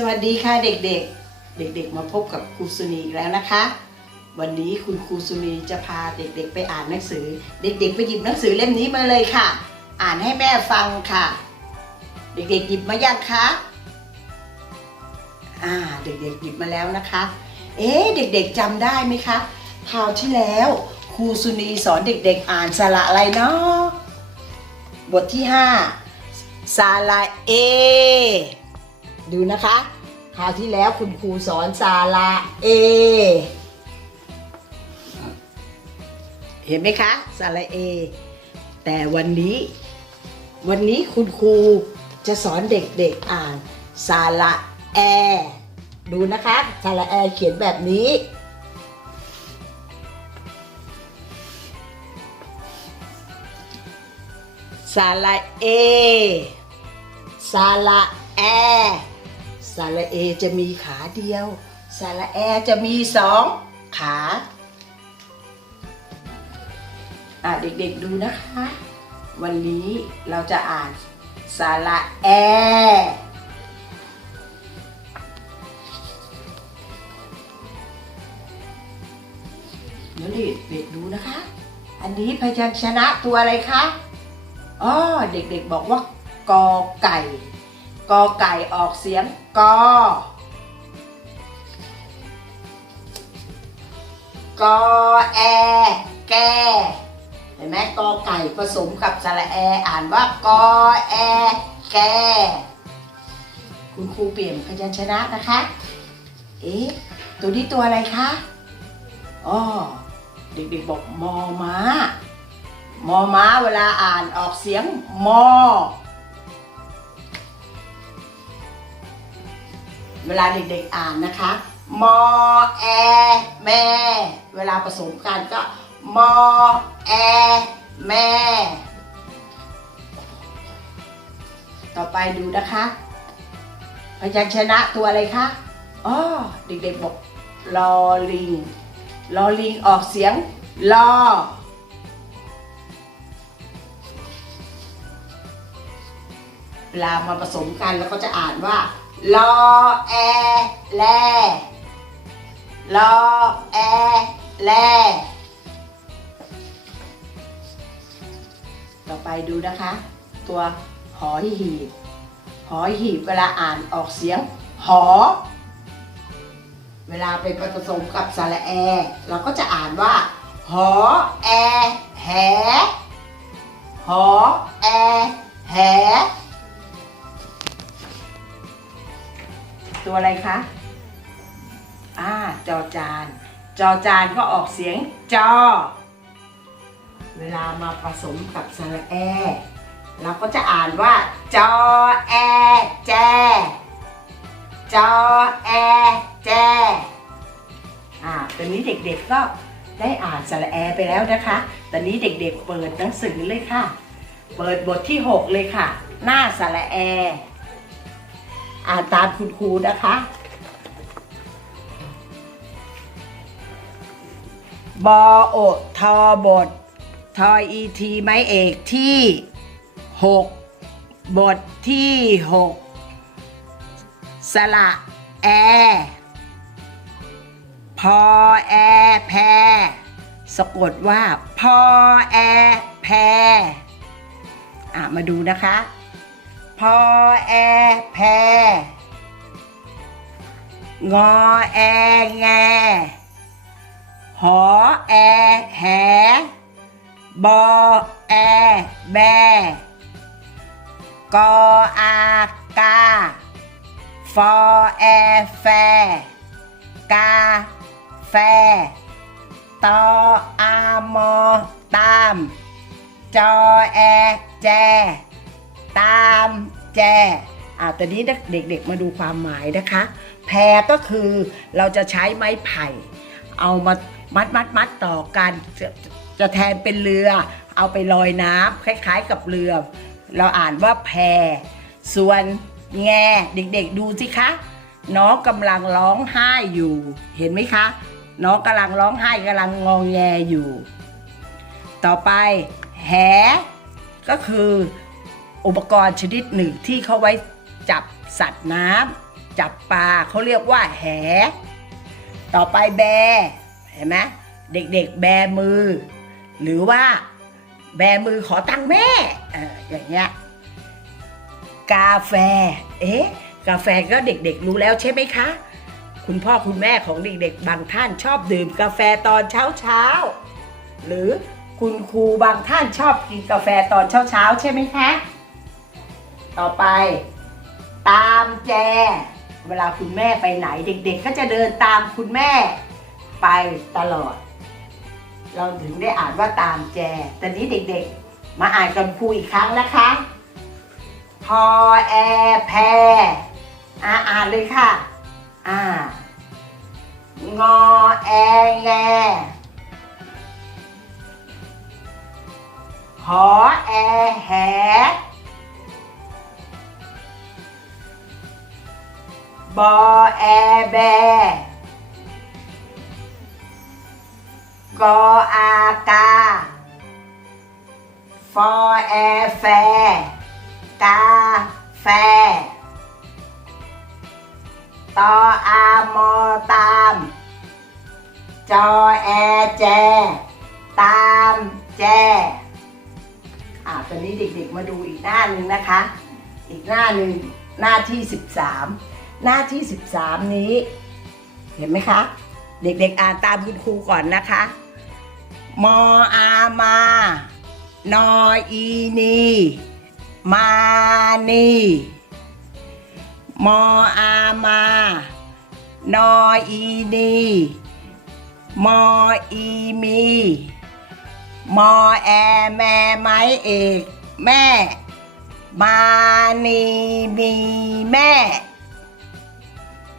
สวัสดีค่ะเด็กๆ เด็กๆ มาพบกับครูสุนีอีกแล้วนะคะ วันนี้คุณครูสุนีจะพาเด็กๆ ไปอ่านหนังสือ เด็กๆ ไปหยิบหนังสือเล่มนี้มาเลยค่ะ อ่านให้แม่ฟังค่ะ เด็กๆ หยิบมายังคะ อ่า เด็กๆ หยิบมาแล้วนะคะ เอ๊ะเด็กๆจำได้ไหมคะ คราวที่แล้วครูสุนีสอนเด็กๆ อ่านสระอะไรเนาะ บทที่ห้าสระเอ ดูนะคะคราวที่แล้วคุณครูสอนสาระเอ เห็นไหมคะสาระเอ แต่วันนี้ วันนี้คุณครูจะสอนเด็กๆอ่านสาระแอ ดูนะคะสาระแอเขียนแบบนี้สาระเอสาระแอ สาระเอจะมีขาเดียว สาระแอจะมีสองขาอะเด็กๆดูนะคะ วันนี้เราจะอ่านสาระแอเดี๋ยวเด็กๆดูนะคะ อันนี้พยัญชนะตัวอะไรคะอ๋อเด็กๆบอกว่ากอไก่ กอไก่ออกเสียงกอกอแอ แก เห็นไหมกอไก่ผสมกับสระแอ อ่านว่ากอแอ แก คุณครูเปลี่ยนพยัญชนะนะคะ เอ๊ะ ตัวนี้ตัวอะไรคะอ๋อเด็กๆบอกมอม้ามอม้าเวลาอ่านออกเสียงมอ เวลาเด็กๆอ่านนะคะ มอแอแม่ เวลาผสมกันก็ มอแอแม่ ต่อไปดูนะคะพยัญชนะตัวอะไรคะอ๋อเด็กๆบอกลอลิงลอลิงออกเสียงลอเวลามาผสมกันแล้วก็จะอ่านว่า ลอแอแลลอแอแลต่อไปดูนะคะ ตัวหอยหีบ หอยหีบเวลาอ่านออกเสียง หอ เวลาไปผสมกับสระแอ เราก็จะอ่านว่า หอแอแหหอแอแห ตัวอะไรคะอ่าจอจาน จอจานก็ออกเสียงจอ เวลามาผสมกับสระแอ เราก็จะอ่านว่า จอแอแจ จอแอแจอ่าตอนนี้เด็กๆก็ได้อ่านสระแอไปแล้วนะคะ ตอนนี้เด็กๆเปิดหนังสือเลยค่ะ เปิดบทที่ 6 เลยค่ะ หน้าสระแอ อ่านตามคุณครูนะคะ บอโอทอบท ทออีทีไม้เอกที่ 6 บทที่ 6 สระแอ พอแอแพสะกดว่า พอแอแพอะมาดูนะคะ พอแอแพงอแอแงหอแอแหบอแอแบกออากาฟอแอแฟกาแฟตออามอตาม จอแอแจ ตาม แจอ่าตอนนี้เด็กๆมาดูความหมายนะคะ แพก็คือเราจะใช้ไม้ไผ่ เอามามัดมัดมัดต่อกันจะจะแทนเป็นเรือ เอาไปลอยน้ำคล้ายๆกับเรือ เราอ่านว่าแพส่วนแง่เด็กๆดูสิคะน้องกำลังร้องไห้อยู่ เห็นไหมคะ น้องกำลังร้องไห้กำลังงองแงอยู่ ต่อไปแหก็คือ อุปกรณ์ชนิดหนึ่งที่เขาไว้จับสัตว์น้ำจับปลาเขาเรียกว่าแห ต่อไปแบเห็นไหมเด็กๆแบมือ หรือว่าแบมือขอตังค์แม่อออย่างเงี้ยกาแฟ เอ๊ะกาแฟก็เด็กๆรู้แล้วใช่ไหมคะ คุณพ่อคุณแม่ของเด็กๆ บางท่านชอบดื่มกาแฟตอนเช้าๆหรือคุณครูบางท่านชอบกินกาแฟตอนเช้าๆใช่ไหมคะ ต่อไป ตามแจ เวลาคุณแม่ไปไหนเด็กๆ ก็จะเดินตามคุณแม่ไปตลอด เราถึงได้อ่านว่าตามแจตอนนี้เด็กๆ มาอ่านกันครูอีกครั้งนะคะพอแอแพรอ่าอ่านเลยค่ะ อ่างอแอแงหอแอแห บอแอแบกออากาฟอแอแฟกาแฟตออามอตาม จอแอแจ ตามแจ อ่าตอนนี้เด็กๆมาดูอีกหน้าหนึ่งนะคะ อีกหน้าหนึ่งหน้าที่13 หน้าที่ 13 นี้ เห็นไหมคะ เด็กๆอ่านตามคุณครูก่อนนะคะ มออามานออีนี มานีมออามานออีนีมออีมี มอแอแม่ไม้เอก แม่ มานีมีแม่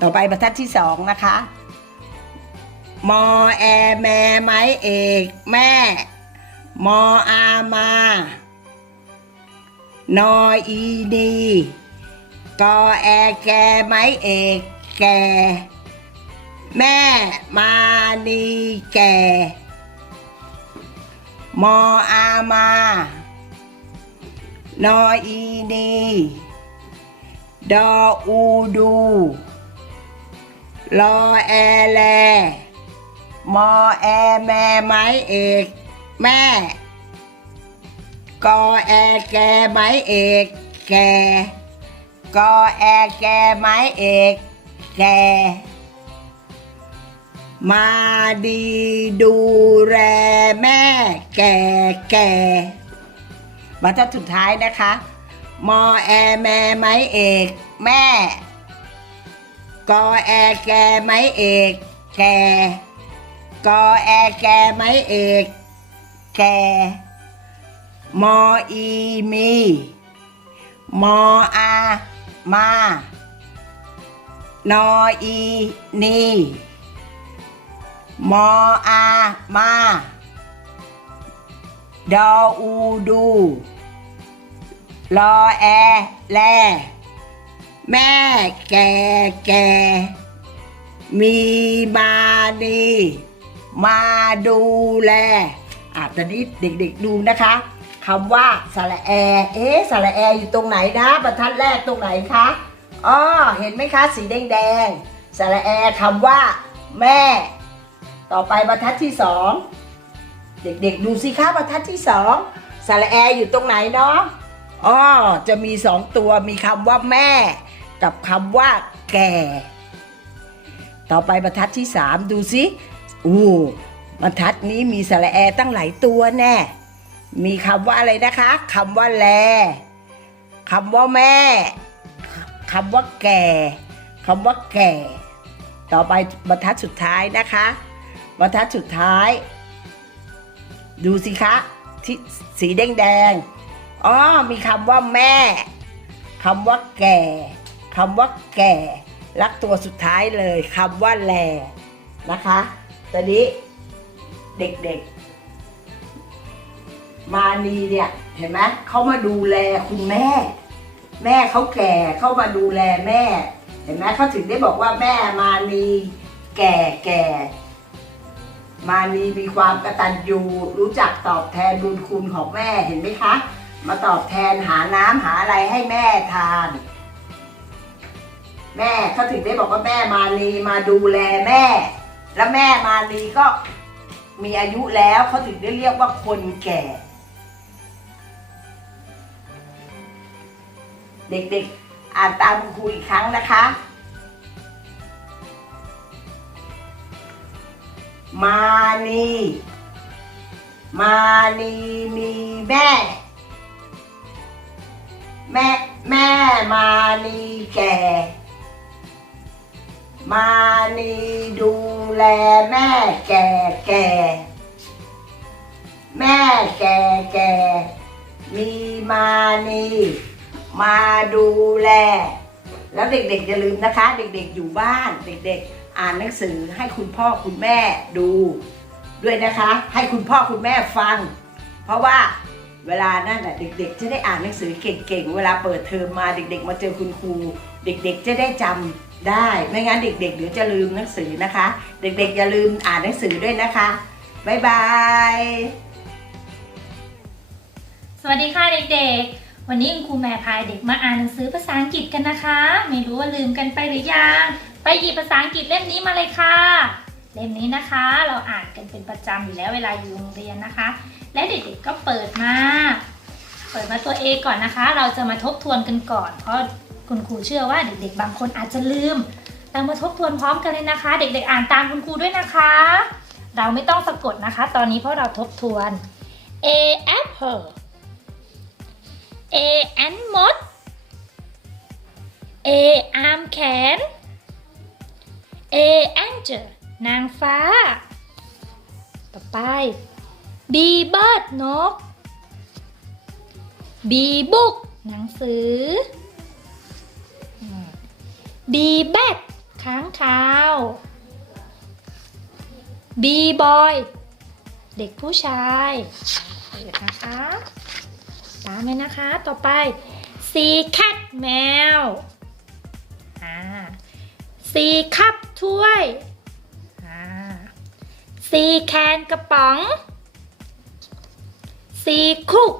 ต่อไปบรรทัดที่สองนะคะ มอแอแม่ไม้เอกแม่ มออามานออีดีกอแอแกไม้เอกแก แม่มานีแก่มออามานออีนีดออูดู รอแอแล มอแอแม่ไม้เอก แม่ กอแอแกไม้เอก แก กอแอแกไม้เอก แก มาดีดูแลแม่ แก่แก่บรรทัดสุดท้ายนะคะ มอแอแม่ไม้เอก แม่ กอแอแกไม้เอกแกกอแอแกไม้เอกแกมออีมีมออามานออีนีมออามาดออูดูรอแอแล แม่แก่แก่มีมาดีมาดูแลอะตอนนี้เด็กๆดูนะคะคำว่าสระแอ เอ๊ะสระแออยู่ตรงไหนนะ บรรทัดแรกตรงไหนคะอ๋อเห็นไหมคะ สีแดงๆสระแอคำว่า แม่ ต่อไปบรรทัดที่สองเด็กๆดูสิคะบรรทัดที่สองสระแออยู่ตรงไหนเนาะอ๋อจะมีสองตัวมีคำว่าแม่ กับคำว่า แก่ ต่อไปบรรทัดที่สามดูสิอู้บรรทัดนี้มีสระแอตั้งหลายตัวแน่ มีคำว่าอะไรนะคะคำว่าแลคำว่าแม่คำว่าแก่คำว่าแก่ ต่อไปบรรทัดสุดท้ายนะคะบรรทัดสุดท้าย ดูสิคะที่สีแดงแดงๆอ๋อมีคำว่าแม่คำว่าแก่ คำว่าแก่รักตัวสุดท้ายเลยคำว่าแลนะคะ ตอนนี้เด็กๆ มานีเนี่ยเห็นไหมเขามาดูแลคุณแม่ แม่เขาแก่เขามาดูแลแม่ เห็นไหมเขาถึงได้บอกว่าแม่มานีแก่แก่มานีมีความกระตัญญูรู้จักตอบแทนบุญคุณของแม่เห็นไหมคะ มาตอบแทนหาน้ำหาอะไรให้แม่ทาน แม่เขาถึงได้บอกว่าแม่มาลีมาดูแลแม่ แล้วแม่มาลีก็มีอายุแล้วเขาถึงได้เรียกว่าคนแก่ เด็กๆ อ่านตามคุณครูอีกครั้งนะคะ มานีมานีมีแม่ แม่ แม่มานีแก่ มานีดูแลแม่แก่แก่แม่แก่แก่มีมานีมาดูแล แล้วเด็กๆอย่าลืมนะคะ เด็กๆอยู่บ้านเด็กๆ อ่านหนังสือให้คุณพ่อคุณแม่ดู ด้วยนะคะ ให้คุณพ่อคุณแม่ฟัง เพราะว่าเวลานั่นน่ะเด็กๆ จะได้อ่านหนังสือเก่งๆ เวลาเปิดเทอมมาเด็กๆ มาเจอคุณครู เด็กๆ จะได้จำ ได้ไม่งั้นเด็กๆเดี๋ยวจะลืมหนังสือนะคะ เด็กๆอย่าลืมอ่านหนังสือด้วยนะคะบ๊ายบายสวัสดีค่ะเด็กๆ วันนี้คุณครูแม่พายเด็กมาอ่านหนังสือภาษาอังกฤษกันนะคะ ไม่รู้ว่าลืมกันไปหรือยังไปหยิบภาษาอังกฤษเล่มนี้มาเลยค่ะ เล่มนี้นะคะ เราอ่านกันเป็นประจำอยู่แล้วเวลาอยู่โรงเรียนนะคะ และเด็กๆก็เปิดมา เปิดมาตัว A ก่อนนะคะ เราจะมาทบทวนกันก่อนเพราะ คุณครูเชื่อว่าเด็กๆ บางคนอาจจะลืมเรามาทบทวนพร้อมกันเลยนะคะ เด็กๆ อ่านตามคุณครูด้วยนะคะ เราไม่ต้องสะกดนะคะ ตอนนี้เพราะเราทบทวน A apple A แอนมด A อาร์มแขน A แองเจลนางฟ้า ต่อไป B เบิร์ดนก B บุกหนังสือ B แบทค้างคาว B บอย เด็กผู้ชายเปิดนะคะตามเลยนะคะ ต่อไป C cat แมวอ่า C cup ถ้วยอ่า C can กระป๋อง C cook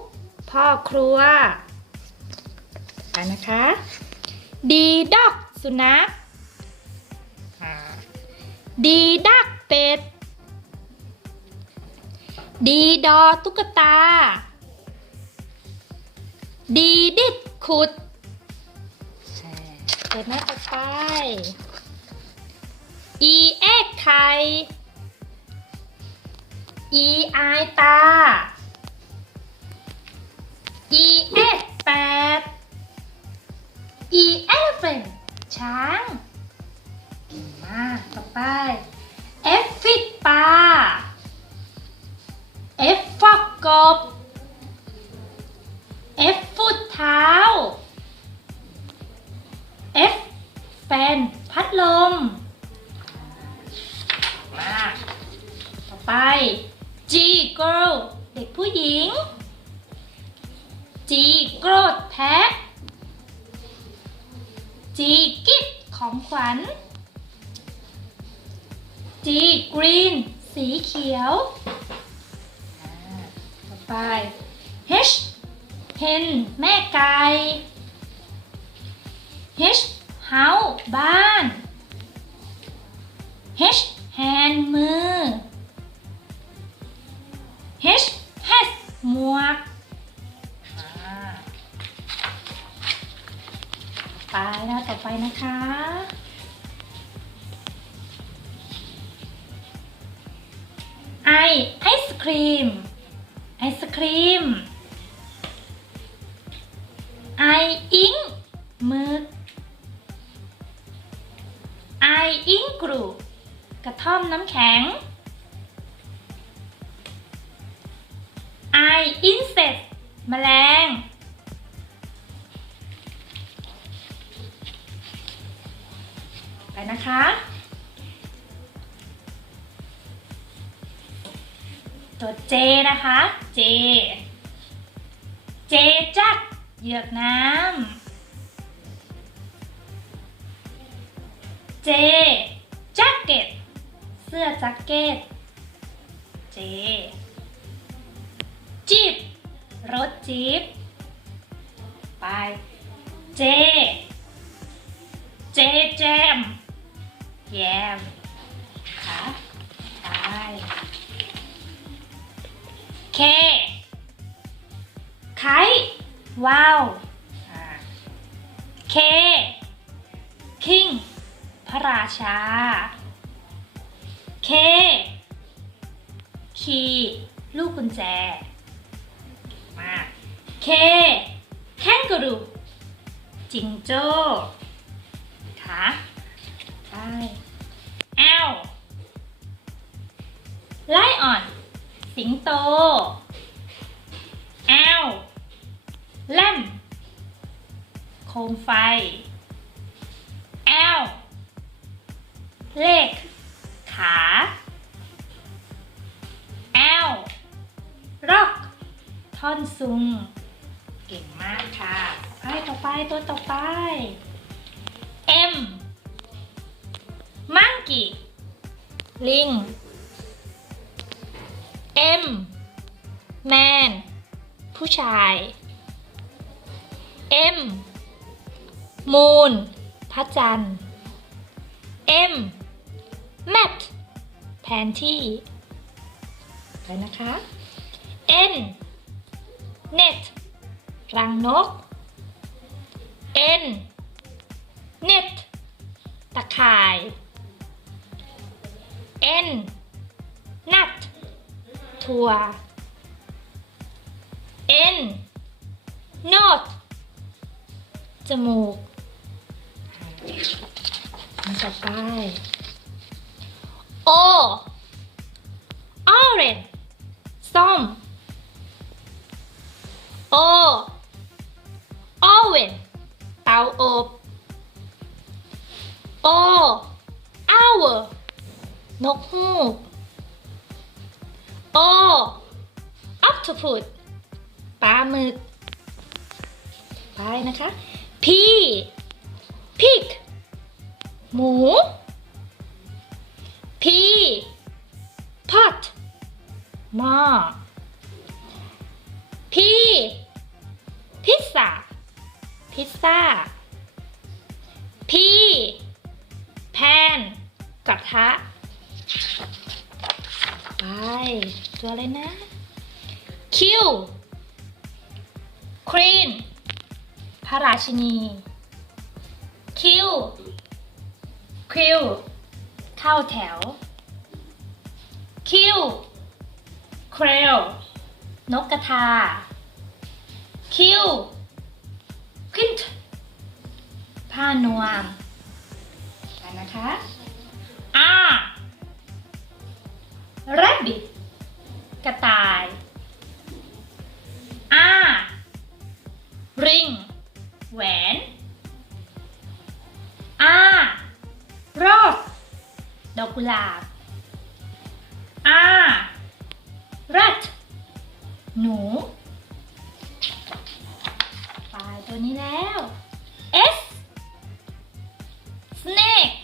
พ่อครัวไปนะคะ D dog สุนัขอ่า D duck เป็ด D doll ตุ๊กตา ดีดิดขุดเปิดหน้าต่อไป E เอ็กไข่ E อายตา E เอ็กแปด E เอลเฟน ช้างมากต่อไป F ฟิตปลา F ฟอกกบ F ฟุตเท้า F แฟนพัดลม มา ต่อไป G girl เด็กผู้หญิง G โกรธแพะ G กิฟของขวัญ G green สีเขียว ต่อไป H เห็นแม่ไก่ H house บ้าน H hand มือ H hat หมวก ไปแล้วต่อไปนะคะ ไอไอศครีม ไอศครีม ไออิงมึก ไออิงกรูกระท่อมน้ำแข็ง ไออินเสตแมลง ไปนะคะ ตัวเจนะคะ เจ เจจักเหยือกน้ำ เจแจ็คเก็ต เสื้อแจ็คเก็ต เจจีบรถจีบไป เจ เจ J jam แยมค่ะไป K ไข่ว้าวอ่า K king พระราชา K คีลูกกุญแจ มา K แคนก a รูจิงโจ้ขาไป ไลออน สิงโต L แลมโคมไฟ L เลข ขา L rock ท่อนซุง เก่งมากค่ะ ไปต่อไปตัวต่อไป M monkey ลิง M man ผู้ชาย M moon พระจันทร์ M map แผนที่ไปนะคะ N net รังนก N net ตะข่าย N nut ถั่ว N nose จมูกมันจะไป O orange ส้ม O oven เตาอบ O owl นกฮูก O octopus ปลาหมึก ไปนะคะ P pig หมู P pot หม้อ P พิซซ่าพิซซ่า P แพนกระทะ ไป ตัวอะไรนะ Q Queen พระราชินี Q Q เข้าแถว Q Quail นกกระทา Q Quint ผ้านวมไปนะคะ R Rabbit กระต่าย R Ring แหวน R Rose ดอกกุหลาบ R Rat หนูไปตัวนี้แล้ว S Snake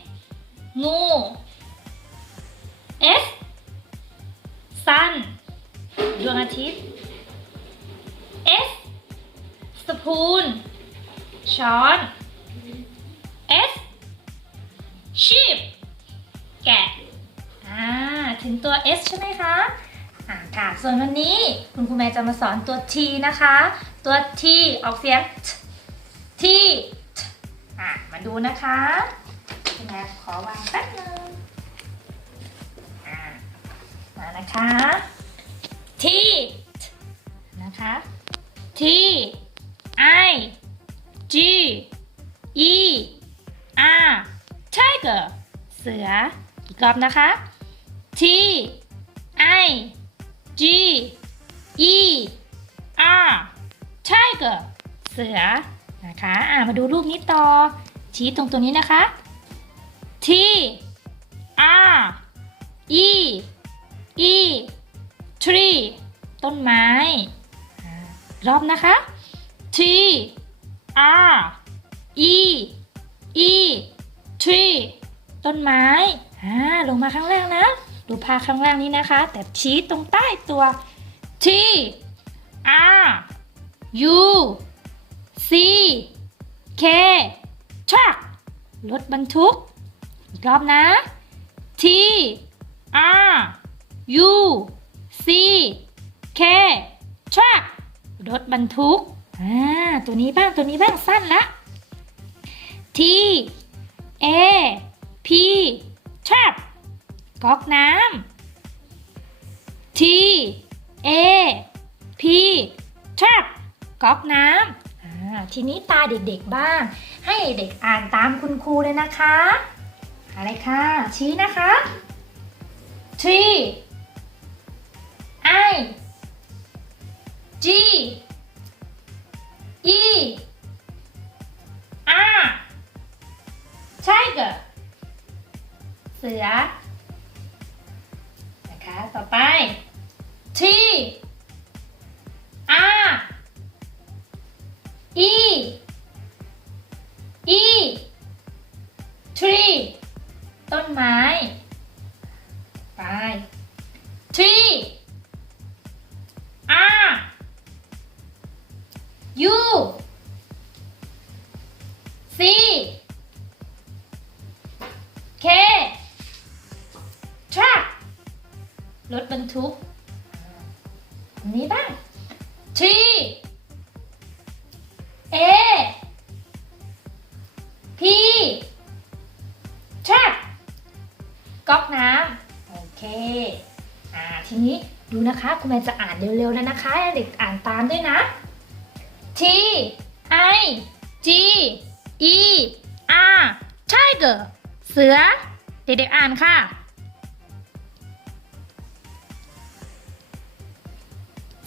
งู ช้อน S Sheep แกะ อ่า ถึงตัว S ใช่ไหมคะ อ่าค่ะ ส่วนวันนี้คุณครูแม่จะมาสอนตัว T นะคะ ตัว T ออกเสียง T T อ่ามาดูนะคะคุณแม่ขอวางแป๊บนึงอ่า มานะคะ T นะคะ T I G E R Tiger เสืออีกรอบนะคะ T I G E R Tiger เสือนะคะอ่ามาดูรูปนี้ต่อ ชี้ตรงตัวนี้นะคะ T R E E tree ต้นไม้รอบนะคะ T R E E tree ต้นไม้อ่าลงมาข้างล่างนะ ดูภาพข้างล่างนี้นะคะ แต่ชี้ตรงใต้ตัว T R U C K truck รถบรรทุก อีกรอบนะ T R U C K truck รถบรรทุก อ่าตัวนี้บ้างตัวนี้บ้างสั้นละ T A P trap ก๊อกน้ำ T A P trap ก๊อกน้ำทีนี้ตาเด็กๆบ้าง ให้เด็กอ่านตามคุณครูเลยนะคะ อะไรคะชี้นะคะ tree I G E R tiger เสือ นะคะ ต่อไป T R E E tree ต้นไม้ เร็วๆแล้วนะคะเด็กอ่านตามด้วยนะ T I G E R tiger เสือ เด็กๆอ่านค่ะ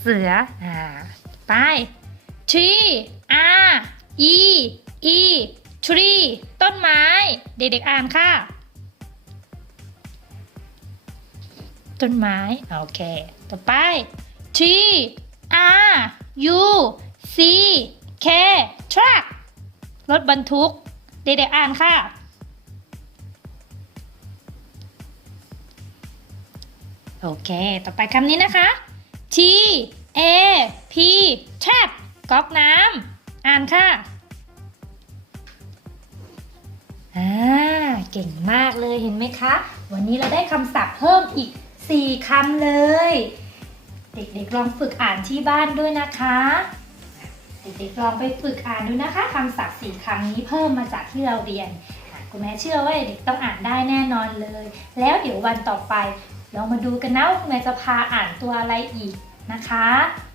เสือ อ่า ไป tree R E E tree ต้นไม้ เด็กๆอ่านค่ะ ต้นไม้ โอเค ต่อไป T R U C K truck รถบรรทุก เด็กๆอ่านค่ะ โอเค ต่อไปคำนี้นะคะ T A P tap ก๊อกน้ำ อ่านค่ะอ่าเก่งมากเลยเห็นไหมคะ วันนี้เราได้คำศัพท์เพิ่มอีก 4คำเลย เด็กๆลองฝึกอ่านที่บ้านด้วยนะคะ เด็กๆลองไปฝึกอ่านดูนะคะคำศัพท์4คำนี้เพิ่มมาจากที่เราเรียนคุณแม่เชื่อว่าเด็กต้องอ่านได้แน่นอนเลย แล้วเดี๋ยววันต่อไปเรามาดูกันนะว่าคุณแม่จะพาอ่านตัวอะไรอีกนะคะ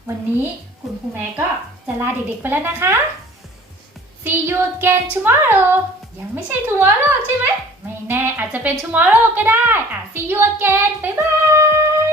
วันนี้คุณครูแม่ก็จะลาเด็กๆไปแล้วนะคะ See you again tomorrow ยังไม่ใช่ tomorrow ใช่ไหม ไม่แน่อาจจะเป็น tomorrow ก็ได้อะ see you again บ๊ายบาย